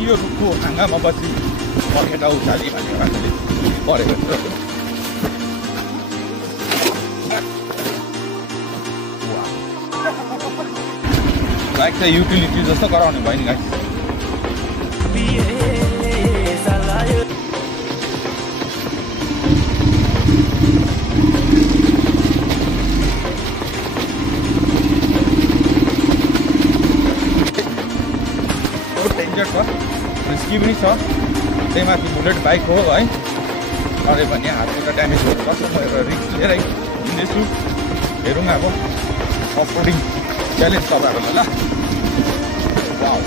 यो रुखको हाँगामा बसी पखेटा उचाली भन्ने मान्छेले परेको छ। बाइक त युटिलिटी जस्तो गराउने भयो नि गाइस। डेन्जर छ, रिस्की पनि छ। त्यही माथि बुलेट बाइक हो है, अरे भने हातबाट ड्यामेज हुनुपर्छ। म एउटा रिस्क लिएर हिँड्दैछु। हेरौँ अब अफरोडिङ च्यालेन्ज तपाईँहरूलाई। ल वाउ,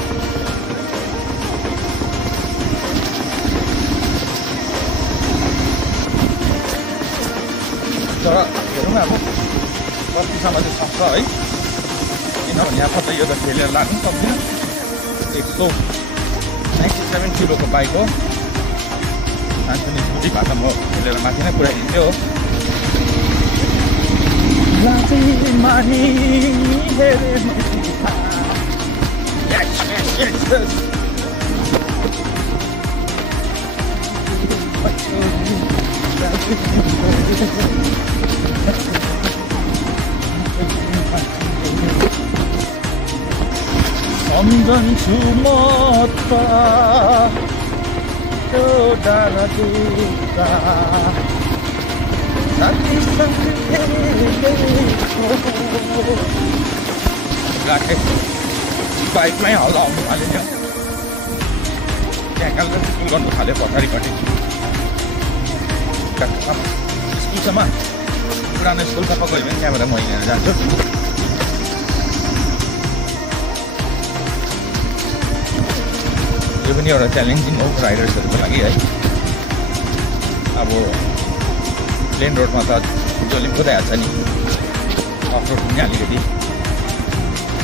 तर हेरौँ अब कतिसम्म चाहिँ सक्छ है, किनभने यहाँ त यो त खेलेर लाग्नु सक्दैन। 197 किलोको बाइक हो। मान्छे स्कुटी भए त म खेलेर माथि नै पुऱ्याइदिन्थ्यो हो। सम्झन्छु म त त्यो डाँडा दुख्दा राखेँ बाइकमै हल्ला आउनु थाल्यो नि। त्यहाँ कहाँ स्कुल गर्नु थाल्यो पछाडिपट्टि। स्कुलसम्म पुरानो स्कुल सफा गयो भने त्यहाँबाट म हिँडेर जान्छु। यो पनि एउटा च्यालेन्जिङ हो राइडर्सहरूको लागि है। अब प्लेन रोडमा त जसले कुदाइहाल्छ नि, अफरोड पनि अलिकति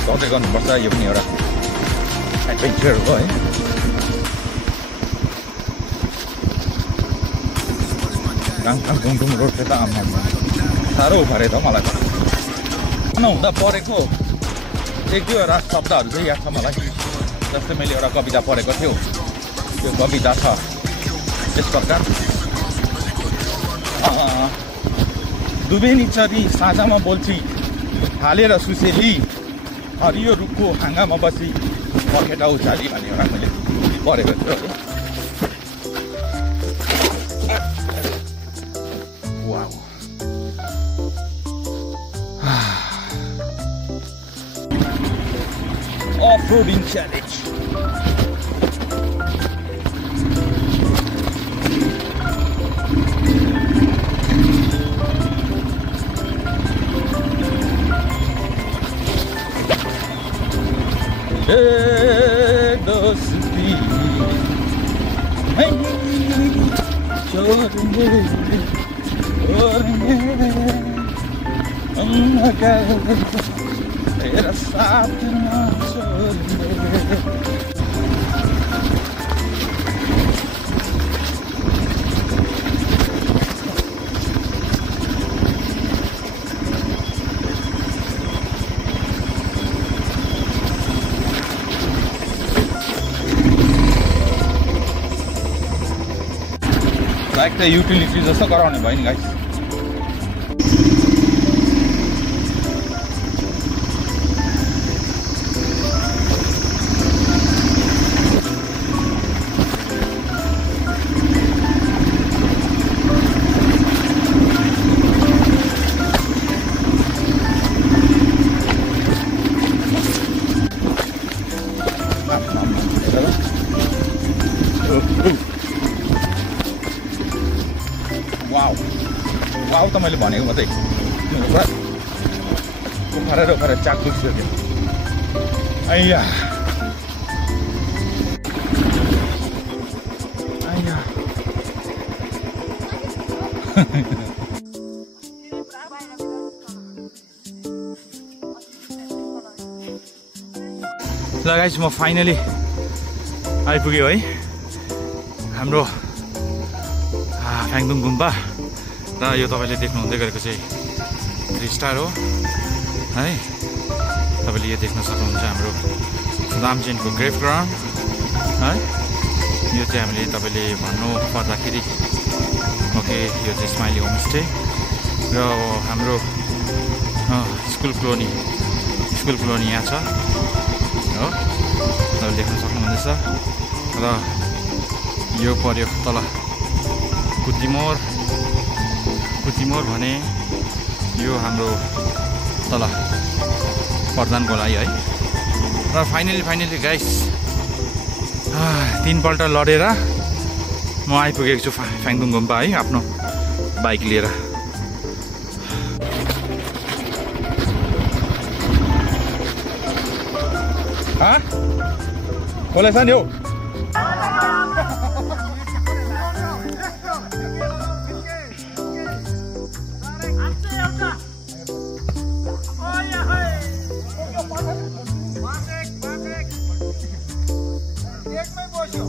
गर्दै गर्नुपर्छ। यो पनि एउटा एडभेन्चर हो है। गाङथाङ घुङथुङ रोड चाहिँ त आमा साह्रो भरे त मलाई त। नहुँदा पढेको एक दुईवटा शब्दहरू चाहिँ याद छ मलाई। जस्तै मैले एउटा कविता पढेको थियो। त्यो कविता छ यस प्रकार: दुबेनी चरी साँझमा बोल्छी हालेर सुसेली, हरियो रुखको हाँगामा बसी पखेटा उचाली भन्ने एउटा मैले पढेको थियो। Wow, off-roading challenge. Hey, dosti, hey, chorne, तेरा साथ ना छोड़ने। बाइक त युटिलिटी जस्तो गराउने भयो नि गाइस। वाउ वाउ त मैले भनेको मात्रै उखारेर चाक दुखिसक्यो। आइया आइया ल गाइस, म फाइनली आइपुग्यो है हाम्रो फ्याङदुङ गुम्बा। र यो तपाईँले देख्नु हुँदै गरेको चाहिँ 3 स्टार हो है। तपाईँले यो देख्न सक्नुहुन्छ हाम्रो नामचेनको ग्रेभ ग्राउन्ड है। यो चाहिँ हामीले तपाईँले भन्नु पर्दाखेरि ओके यो चाहिँ स्माइली होमस्टे र हाम्रो स्कुल क्लोनी यहाँ छ हो तपाईँले देख्न सक्नुहुनेछ र यो पर्यो तल कुतिमोर भने यो हाम्रो तल प्रधान गोलाइ है र फाइनली गाइस 3 पल्ट लडेर म आइपुगेको छु फ्याङदुङ गुम्पा है आफ्नो बाइक लिएर खोलेछ नि हौ एकमै बस्यो